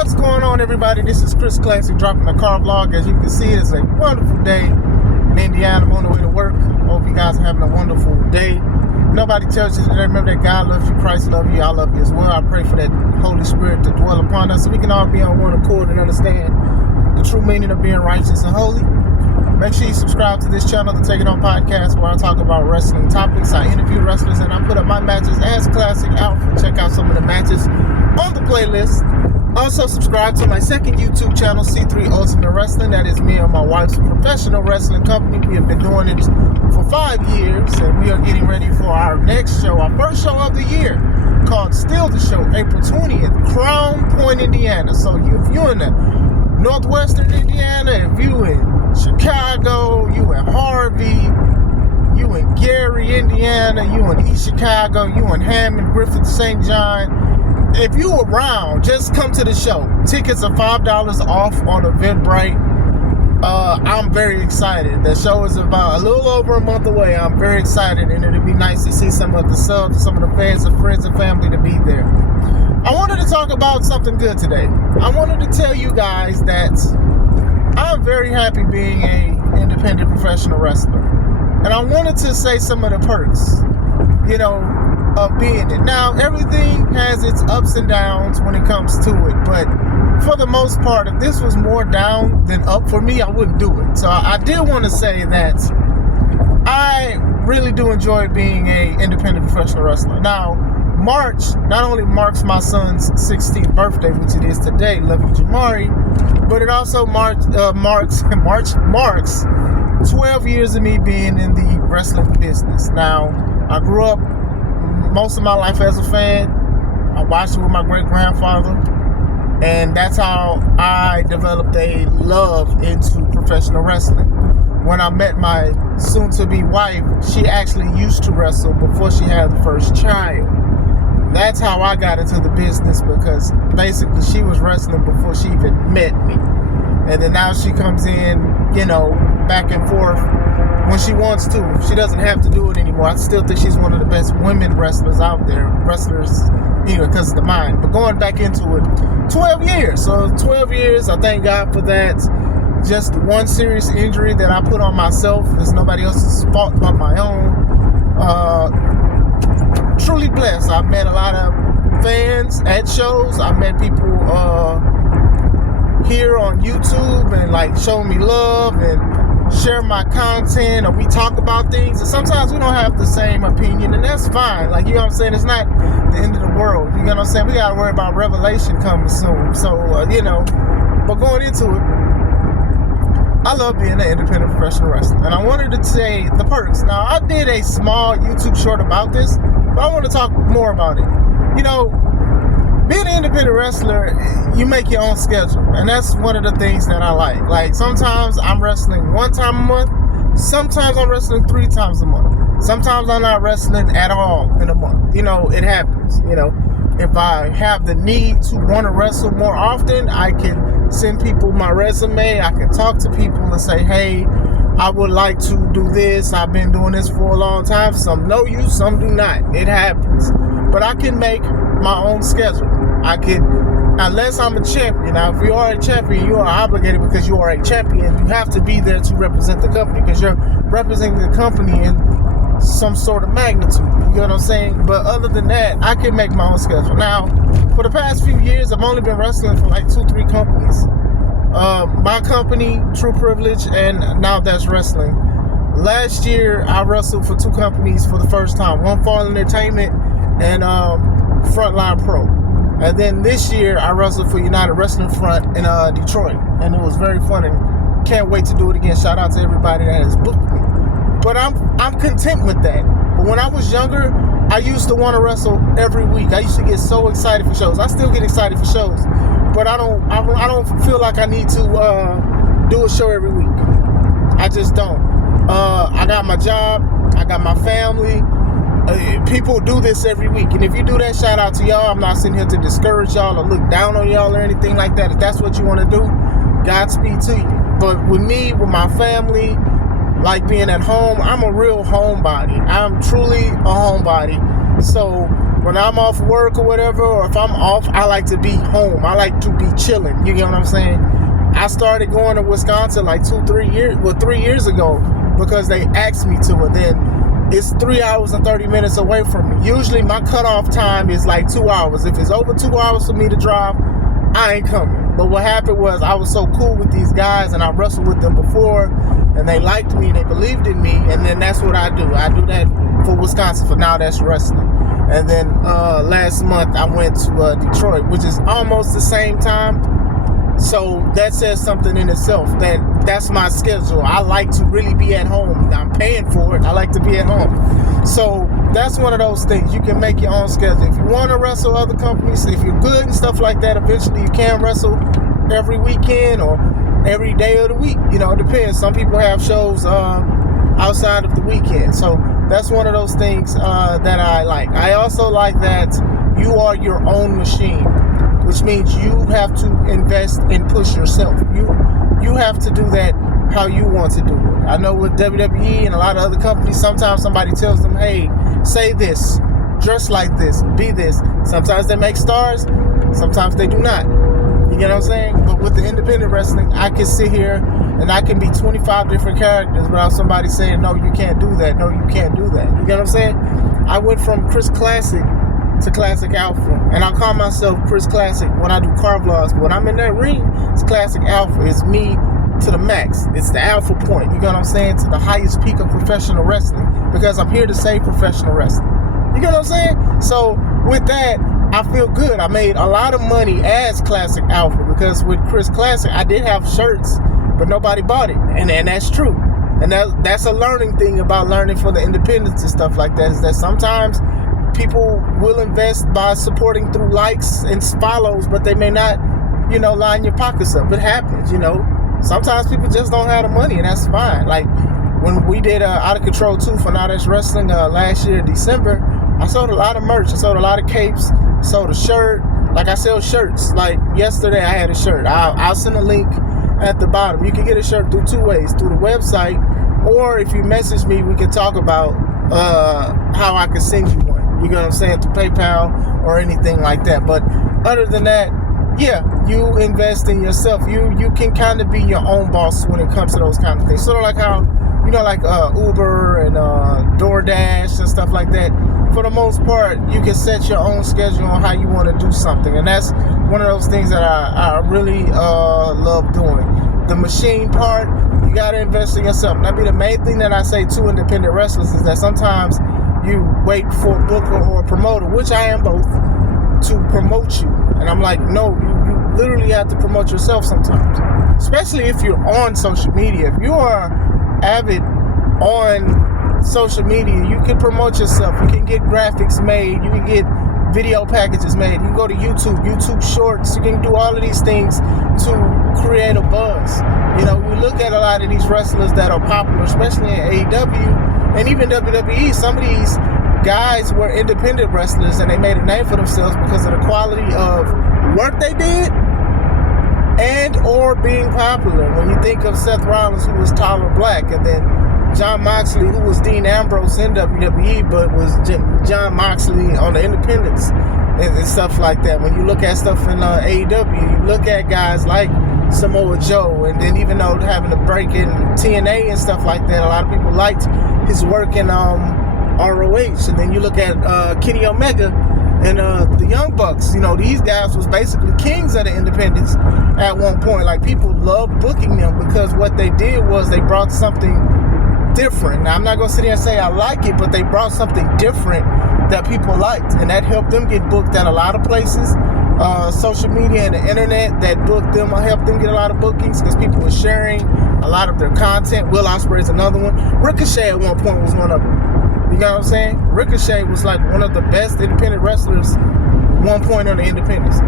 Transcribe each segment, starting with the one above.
What's going on, everybody? This is Chris Classic dropping a car vlog. As you can see, it's a wonderful day in Indiana. I'm on the way to work. Hope you guys are having a wonderful day. Nobody tells you today. Remember that God loves you, Christ loves you, I love you as well. I pray for that Holy Spirit to dwell upon us so we can all be on one accord and understand the true meaning of being righteous and holy. Make sure you subscribe to this channel, the Take It On Podcast, where I talk about wrestling topics. I interview wrestlers and I put up my matches as Classic Outfit. Check out some of the matches on the playlist. Also, subscribe to my second YouTube channel, C3 Ultimate Wrestling. That is me and my wife's professional wrestling company. We have been doing it for 5 years, and we are getting ready for our next show, our first show of the year, called Still the Show, April 20th, Crown Point, Indiana. So if you're in the northwestern Indiana, if you in Chicago, you in Harvey, you in Gary, Indiana, you in East Chicago, you in Hammond, Griffith, St. John, if you around, just come to the show. Tickets are $5 off on Eventbrite. I'm very excited. The show is about a little over a month away. I'm very excited, and it'll be nice to see some of the subs, some of the fans and friends and family to be there. I wanted to talk about something good today. I wanted to tell you guys that I'm very happy being an independent professional wrestler. And I wanted to say some of the perks, of being it. Now, everything has its ups and downs when it comes to it, but for the most part, if this was more down than up for me, I wouldn't do it. So I did want to say that I really do enjoy being an independent professional wrestler. Now, March not only marks my son's 16th birthday, which it is today, love you, Jamari, but it also marks 12 years of me being in the wrestling business. Now, I grew up most of my life as a fan. I watched it with my great-grandfather, and that's how I developed a love into professional wrestling. When I met my soon-to-be wife, she actually used to wrestle before she had the first child. That's how I got into the business, because basically she was wrestling before she even met me. And then now she comes in, back and forth when she wants to. She doesn't have to do it anymore. I still think she's one of the best women wrestlers out there. Wrestlers, because of the mind. But going back into it, 12 years. So 12 years, I thank God for that. Just one serious injury that I put on myself. It's nobody else's fault but my own. Truly blessed. I've met a lot of fans at shows. I've met people here on YouTube and show me love and share my content, or we talk about things, and sometimes we don't have the same opinion, and that's fine. You know what I'm saying? It's not the end of the world. You know what I'm saying? We gotta worry about Revelation coming soon. So, but going into it, I love being an independent professional wrestler, and I wanted to say the perks. Now, I did a small YouTube short about this, but I want to talk more about it. Being an independent wrestler, you make your own schedule, and that's one of the things that I like. Sometimes I'm wrestling 1 time a month, sometimes I'm wrestling 3 times a month, sometimes I'm not wrestling at all in a month. It happens. If I have the need to want to wrestle more often, I can send people my resume, I can talk to people and say, hey, I would like to do this, I've been doing this for a long time. Some know you, some do not. It happens. But I can make my own schedule. I can, unless I'm a champion. Now, if you are a champion, you are obligated, because you are a champion. You have to be there to represent the company, because you're representing the company in some sort of magnitude. You know what I'm saying? But other than that, I can make my own schedule. Now, for the past few years, I've only been wrestling for 2-3 companies. My company, True Privilege, and Now That's Wrestling. Last year, I wrestled for 2 companies for the first time. One Fall Entertainment and Frontline Pro. And then this year, I wrestled for United Wrestling Front in Detroit. And it was very fun, and can't wait to do it again. Shout out to everybody that has booked me. But I'm content with that. But when I was younger, I used to want to wrestle every week. I used to get so excited for shows. I still get excited for shows, but I don't feel like I need to do a show every week. I just don't. I got my job. I got my family. People do this every week, and if you do that, shout out to y'all. I'm not sitting here to discourage y'all or look down on y'all or anything like that. If that's what you want to do, Godspeed to you. But with me, with my family, being at home, I'm a real homebody. I'm truly a homebody. So when I'm off work or whatever, or if I'm off, I like to be home. I like to be chilling. You get what I'm saying? I started going to Wisconsin like 3 years ago because they asked me to, and then it's 3 hours and 30 minutes away from me. Usually my cutoff time is like 2 hours. If it's over 2 hours for me to drive, I ain't coming. But what happened was I was so cool with these guys, and I wrestled with them before, and they liked me, they believed in me, and then that's what I do. I do that for Wisconsin. For now, that's wrestling. And then last month I went to Detroit, which is almost the same time. So that says something in itself, that's my schedule. I like to really be at home. I'm paying for it. I like to be at home. So that's one of those things. You can make your own schedule. If you want to wrestle other companies, if you're good and stuff like that, eventually you can wrestle every weekend or every day of the week. You know, it depends. Some people have shows outside of the weekend. So that's one of those things that I like. I also like that you are your own machine, which means you have to invest and push yourself. You have to do that how you want to do it. I know with WWE and a lot of other companies, sometimes somebody tells them, hey, say this, dress like this, be this. Sometimes they make stars, sometimes they do not. You get what I'm saying? But with the independent wrestling, I can sit here and I can be 25 different characters without somebody saying, no, you can't do that. No, you can't do that. You get what I'm saying? I went from Chris Classic to Classic Alpha, and I call myself Chris Classic when I do car vlogs, but when I'm in that ring, it's Classic Alpha. It's me to the max. It's the alpha point, you know what I'm saying, to the highest peak of professional wrestling, because I'm here to save professional wrestling. You know what I'm saying? So with that, I feel good. I made a lot of money as Classic Alpha, because with Chris Classic, I did have shirts, but nobody bought it, and that's true. And that's a learning thing about learning for the independents and stuff like that, is that sometimes people will invest by supporting through likes and follows, but they may not, line your pockets up. It happens, Sometimes people just don't have the money, and that's fine. Like when we did Out of Control 2 for Now That's Wrestling last year, December, I sold a lot of merch. I sold a lot of capes, sold a shirt. Like I sell shirts. Like yesterday I had a shirt. I'll send a link at the bottom. You can get a shirt through 2 ways, through the website, or if you message me, we can talk about how I can send you one. You know what I'm saying? Through PayPal or anything like that. But other than that, yeah, you invest in yourself. You can kind of be your own boss when it comes to those kind of things. Sort of like how, like Uber and DoorDash and stuff like that. For the most part, you can set your own schedule on how you want to do something. And that's one of those things that I really love doing. The machine part, you got to invest in yourself. That'd be the main thing that I say to independent wrestlers, is that sometimes you wait for a booker or a promoter, which I am both, to promote you. And I'm like, no, you literally have to promote yourself sometimes. Especially if you're on social media. If you are avid on social media, you can promote yourself. You can get graphics made. You can get video packages made. You can go to YouTube Shorts. You can do all of these things to create a buzz. We look at a lot of these wrestlers that are popular, especially in AEW and even WWE. Some of these guys were independent wrestlers, and they made a name for themselves because of the quality of work they did and or being popular. When you think of Seth Rollins, who was Tyler Black, and then Jon Moxley, who was Dean Ambrose in WWE, but was Jon Moxley on the independents and stuff like that. When you look at stuff in AEW, you look at guys like Samoa Joe, and then even though having a break in TNA and stuff like that, a lot of people liked his work in ROH. And then you look at Kenny Omega and the Young Bucks. These guys was basically kings of the independents at one point. Like, people loved booking them because what they did was they brought something different. Now, I'm not going to sit here and say I like it, but they brought something different that people liked, and that helped them get booked at a lot of places. Social media and the internet that booked them or helped them get a lot of bookings because people were sharing a lot of their content. Will Ospreay is another one. Ricochet at one point was one of them. You know what I'm saying? Ricochet was like one of the best independent wrestlers one point on the independents.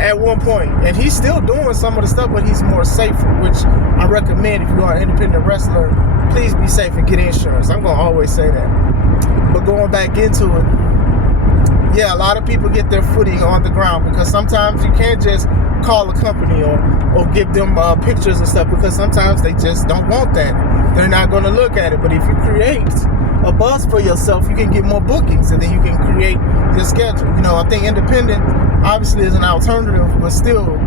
At one point. And he's still doing some of the stuff, but he's more safer, which I recommend. If you are an independent wrestler, please be safe and get insurance. I'm going to always say that. But going back into it, yeah, a lot of people get their footing on the ground because sometimes you can't just call a company or give them pictures and stuff, because sometimes they just don't want that. They're not going to look at it. But if you create a buzz for yourself, you can get more bookings, and then you can create your schedule. You know, I think independent obviously is an alternative, but still,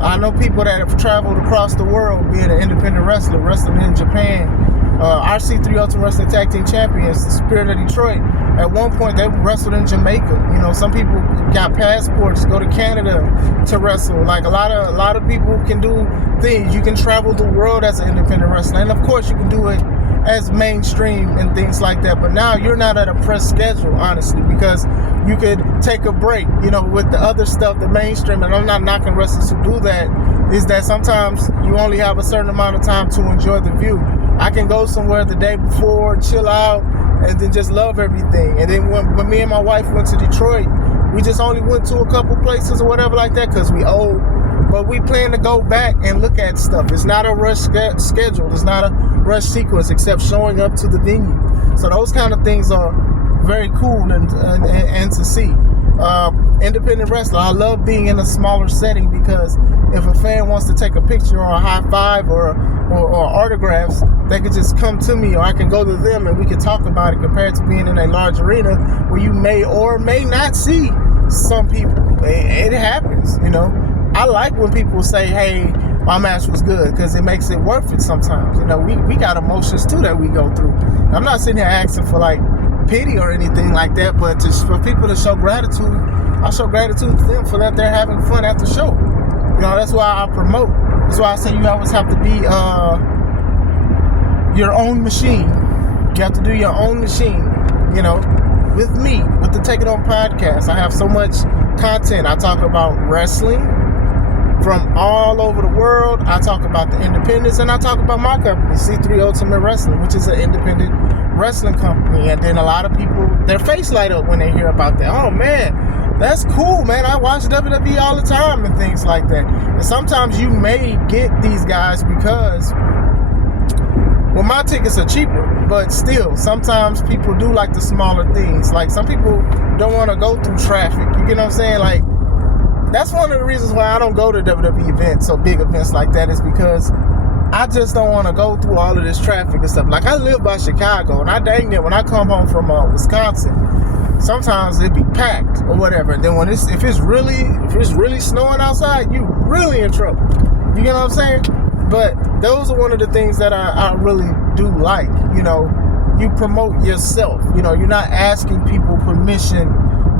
I know people that have traveled across the world being an independent wrestler, wrestling in Japan. RC3 Ultimate Wrestling Tag Team Champions, the Spirit of Detroit. At one point, they wrestled in Jamaica. You know, some people got passports to go to Canada to wrestle. Like a lot of people can do things. You can travel the world as an independent wrestler, and of course, you can do it as mainstream and things like that. But now you're not at a press schedule, honestly, because you could take a break. You know, with the other stuff, the mainstream, and I'm not knocking wrestlers who do that. Is that sometimes you only have a certain amount of time to enjoy the view. I can go somewhere the day before, chill out, and then just love everything. And then when me and my wife went to Detroit, we just only went to a couple places or whatever like that because we old. But we plan to go back and look at stuff. It's not a rush schedule. It's not a rush sequence except showing up to the venue. So those kind of things are very cool and to see. Independent wrestler, I love being in a smaller setting because if a fan wants to take a picture or a high five or autographs, they could just come to me, or I can go to them and we can talk about it, compared to being in a large arena where you may or may not see some people. It happens, you know. I like when people say, hey, my match was good, because it makes it worth it sometimes. You know, we got emotions too that we go through. I'm not sitting here asking for like pity or anything like that, but for people to show gratitude, I show gratitude to them for that they're having fun at the show. You know, that's why I promote. That's why I say you always have to be your own machine. You have to do your own machine. You know, with me, with the Take It On podcast, I have so much content. I talk about wrestling from all over the world. I talk about the independents, and I talk about my company, C3 Ultimate Wrestling, which is an independent wrestling company. And then a lot of people, their face light up when they hear about that. Oh man, that's cool, man. I watch WWE all the time and things like that. And sometimes you may get these guys because, well, my tickets are cheaper, but still, sometimes people do like the smaller things. Like, some people don't want to go through traffic. You get what I'm saying? Like, that's one of the reasons why I don't go to WWE events or big events like that, is because I just don't want to go through all of this traffic and stuff. Like, I live by Chicago, and I dang it, when I come home from Wisconsin, sometimes it be packed or whatever. And then when if it's really snowing outside, you really in trouble. You get what I'm saying? But those are one of the things that I really do like. You know, you promote yourself. You know, you're not asking people permission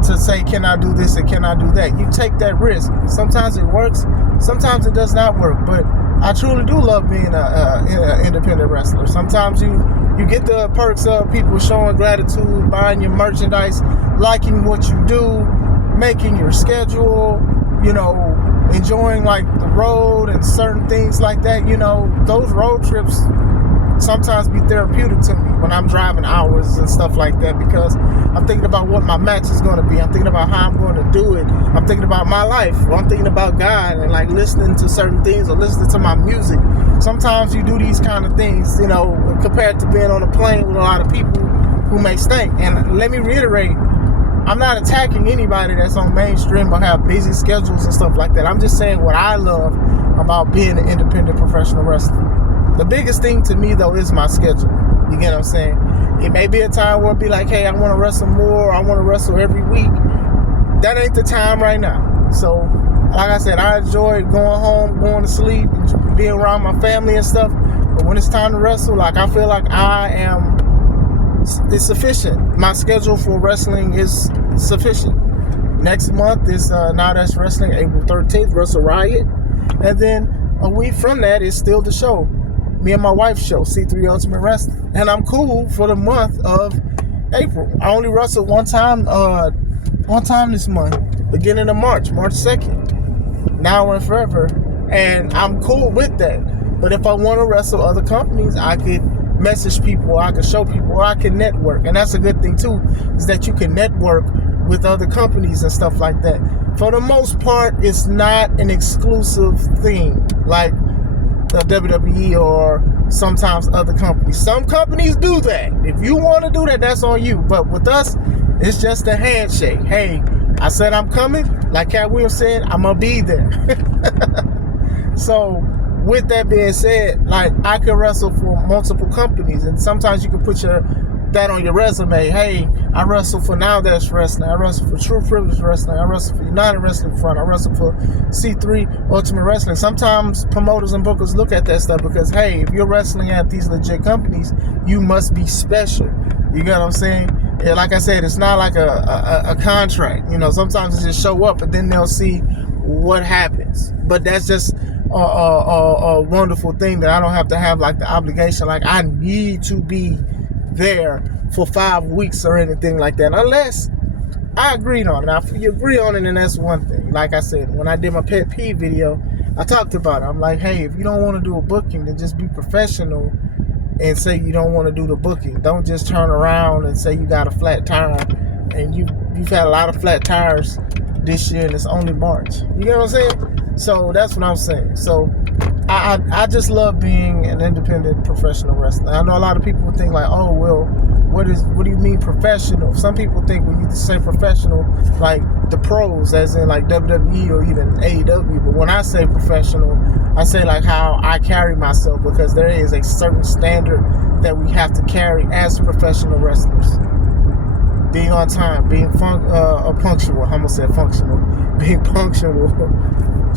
to say, can I do this and can I do that? You take that risk. Sometimes it works, sometimes it does not work. But I truly do love being an independent wrestler. Sometimes you get the perks of people showing gratitude, buying your merchandise, liking what you do, making your schedule, you know, enjoying like the road and certain things like that. You know, those road trips sometimes be therapeutic to me when I'm driving hours and stuff like that, because I'm thinking about what my match is going to be. I'm thinking about how I'm going to do it. I'm thinking about my life. Or I'm thinking about God and like listening to certain things or listening to my music. Sometimes you do these kind of things, you know, compared to being on a plane with a lot of people who may stink. And let me reiterate, I'm not attacking anybody that's on mainstream or have busy schedules and stuff like that. I'm just saying what I love about being an independent professional wrestler. The biggest thing to me, though, is my schedule. You get what I'm saying? It may be a time where it'll be like, hey, I want to wrestle more. I want to wrestle every week. That ain't the time right now. So, like I said, I enjoy going home, going to sleep, and being around my family and stuff. But when it's time to wrestle, like, I feel like it's sufficient. My schedule for wrestling is sufficient. Next month is Now That's Wrestling, April 13th, Wrestle Riot. And then a week from that is still the show. Me and my wife's show, C3 Ultimate Wrestling. And I'm cool for the month of April. I only wrestled one time this month, beginning of March 2nd. Now and forever. And I'm cool with that. But if I want to wrestle other companies, I could message people, I could show people, or I can network. And that's a good thing too, is that you can network with other companies and stuff like that. For the most part, it's not an exclusive thing like the WWE or sometimes other companies. Some companies do that. If you want to do that, that's on you. But with us, it's just a handshake. Hey, I said I'm coming. Like Cat Williams said, I'm going to be there. So, with that being said, like, I can wrestle for multiple companies. And sometimes you can put your that on your resume. Hey, I wrestle for Now That's Wrestling. I wrestle for True Privilege Wrestling. I wrestle for United Wrestling Front. I wrestle for C3 Ultimate Wrestling. Sometimes promoters and bookers look at that stuff because, hey, if you're wrestling at these legit companies, you must be special. You get what I'm saying? Yeah, like I said, it's not like a contract. You know, sometimes it's just show up and then they'll see what happens. But that's just a wonderful thing that I don't have to have like the obligation. Like I need to be there for 5 weeks or anything like that, unless I agreed on it. Now, if you agree on it, then that's one thing. Like I said, when I did my pet peeve video, I talked about it. I'm like, hey, if you don't want to do a booking, then just be professional and say you don't want to do the booking. Don't just turn around and say you got a flat tire, and you've had a lot of flat tires this year and it's only March. You get what I'm saying? So that's what I'm saying. So I just love being an independent professional wrestler. I know a lot of people think like, oh, well, what do you mean professional? Some people think when you say professional, like the pros, as in like WWE or even AEW. But when I say professional, I say like how I carry myself, because there is a certain standard that we have to carry as professional wrestlers. Being on time, being punctual. I almost said functional. Being punctual.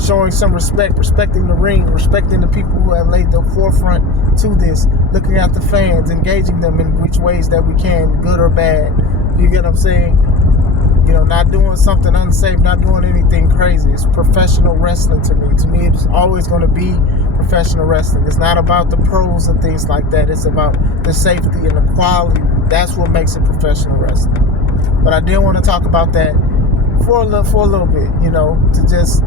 Showing some respect, respecting the ring, respecting the people who have laid the forefront to this, looking at the fans, engaging them in which ways that we can, good or bad. You get what I'm saying? You know, not doing something unsafe, not doing anything crazy. It's professional wrestling to me. To me, it's always going to be professional wrestling. It's not about the pros and things like that. It's about the safety and the quality. That's what makes it professional wrestling. But I did want to talk about that for a little bit, you know, to just,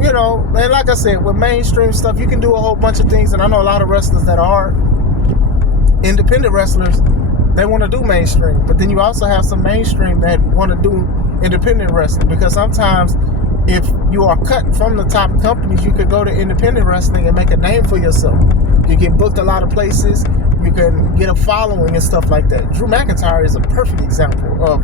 you know, and like I said, with mainstream stuff, you can do a whole bunch of things. And I know a lot of wrestlers that are independent wrestlers, they want to do mainstream. But then you also have some mainstream that want to do independent wrestling, because sometimes if you are cut from the top companies, you could go to independent wrestling and make a name for yourself. You get booked a lot of places. You can get a following and stuff like that. Drew McIntyre is a perfect example of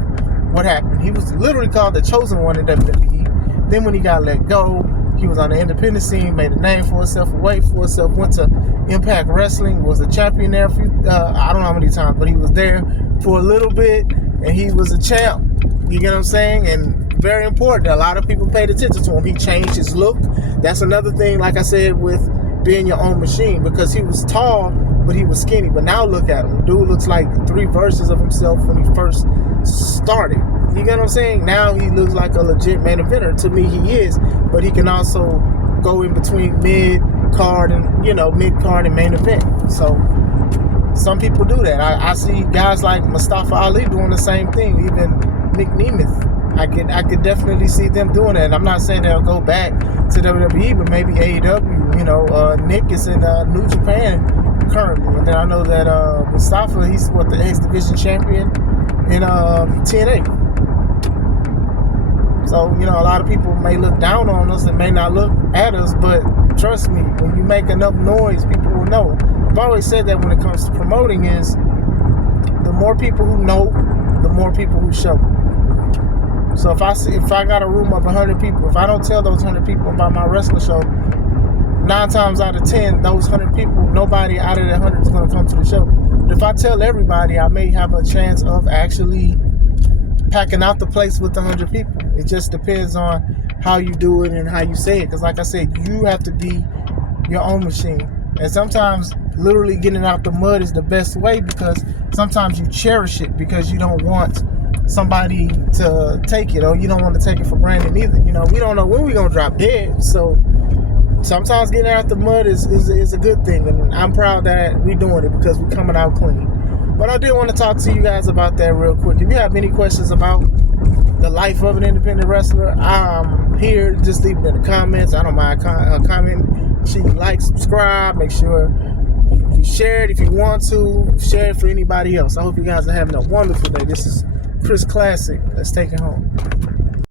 what happened. He was literally called the chosen one in WWE. Then when he got let go, he was on the independent scene, made a name for himself, a way for himself, went to Impact Wrestling, was a champion there I don't know how many times, but he was there for a little bit, and he was a champ. You get what I'm saying? And very important, a lot of people paid attention to him. He changed his look. That's another thing, like I said, with being your own machine, because he was tall, but he was skinny. But now look at him. Dude looks like 3 versions of himself when he first started. You get what I'm saying? Now he looks like a legit main eventer. To me, he is. But he can also go in between mid-card and main event. So some people do that. I see guys like Mustafa Ali doing the same thing. Even Nick Nemeth. I could definitely see them doing that. And I'm not saying they'll go back to WWE, but maybe AEW. You know, Nick is in New Japan currently. And then I know that Mustafa, he's the X Division champion in TNA. So, you know, a lot of people may look down on us and may not look at us, but trust me, when you make enough noise, people will know. I've always said that when it comes to promoting is the more people who know, the more people who show. So if I got a room of 100 people, if I don't tell those 100 people about my wrestling show, 9 times out of 10, those 100 people, nobody out of that 100 is going to come to the show. But if I tell everybody, I may have a chance of actually packing out the place with 100 people. It just depends on how you do it and how you say it. Because like I said, you have to be your own machine. And sometimes literally getting out the mud is the best way, because sometimes you cherish it because you don't want somebody to take it, or you don't want to take it for granted either. You know, we don't know when we're going to drop dead. So sometimes getting out the mud is a good thing. And I'm proud that we're doing it because we're coming out clean. But I did want to talk to you guys about that real quick. If you have any questions about the life of an independent wrestler, I'm here. Just leave it in the comments. I don't mind comment. Make sure you like, subscribe. Make sure you share it if you want to. Share it for anybody else. I hope you guys are having a wonderful day. This is Chris Classic. Let's take it home.